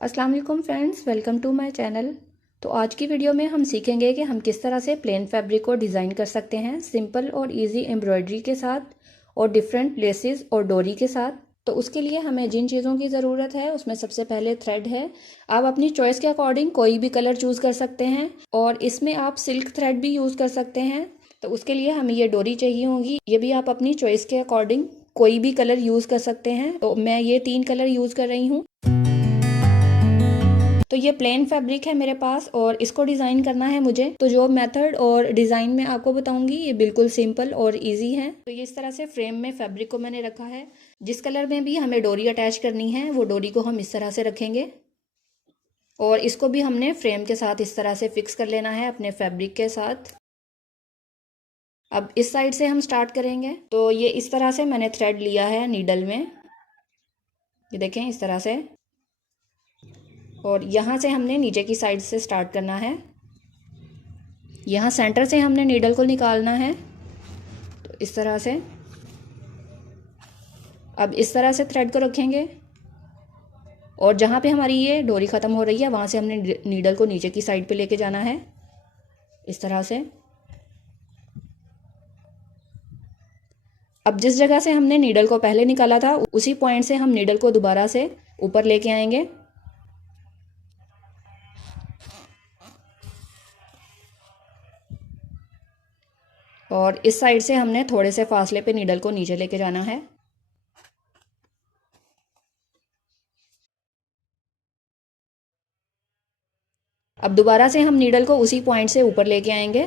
अस्सलाम वालेकुम friends, welcome to my channel. तो आज की वीडियो में हम सीखेंगे कि हम किस तरह से प्लेन फैब्रिक को डिज़ाइन कर सकते हैं सिंपल और इजी एम्ब्रॉयडरी के साथ और डिफरेंट लेसेस और डोरी के साथ। तो उसके लिए हमें जिन चीज़ों की ज़रूरत है उसमें सबसे पहले थ्रेड है। आप अपनी चॉइस के अकॉर्डिंग कोई भी कलर चूज़ कर सकते हैं और इसमें आप सिल्क थ्रेड भी यूज़ कर सकते हैं। तो उसके लिए हमें ये डोरी चाहिए होगी। ये भी आप अपनी चॉइस के अकॉर्डिंग कोई भी कलर यूज़ कर सकते हैं। तो मैं ये 3 कलर यूज़ कर रही हूँ। तो ये प्लेन फैब्रिक है मेरे पास और इसको डिज़ाइन करना है मुझे। तो जो मेथड और डिज़ाइन मैं आपको बताऊंगी ये बिल्कुल सिंपल और इजी है। तो ये इस तरह से फ्रेम में फैब्रिक को मैंने रखा है। जिस कलर में भी हमें डोरी अटैच करनी है वो डोरी को हम इस तरह से रखेंगे और इसको भी हमने फ्रेम के साथ इस तरह से फिक्स कर लेना है अपने फैब्रिक के साथ। अब इस साइड से हम स्टार्ट करेंगे। तो ये इस तरह से मैंने थ्रेड लिया है नीडल में, ये देखें इस तरह से, और यहाँ से हमने नीचे की साइड से स्टार्ट करना है। यहाँ सेंटर से हमने नीडल को निकालना है। तो इस तरह से अब इस तरह से थ्रेड को रखेंगे और जहाँ पे हमारी ये डोरी ख़त्म हो रही है वहाँ से हमने नीडल को नीचे की साइड पे लेके जाना है इस तरह से। अब जिस जगह से हमने नीडल को पहले निकाला था उसी पॉइंट से हम नीडल को दोबारा से ऊपर लेके आएंगे और इस साइड से हमने थोड़े से फासले पे नीडल को नीचे लेके जाना है। अब दोबारा से हम नीडल को उसी पॉइंट से ऊपर लेके आएंगे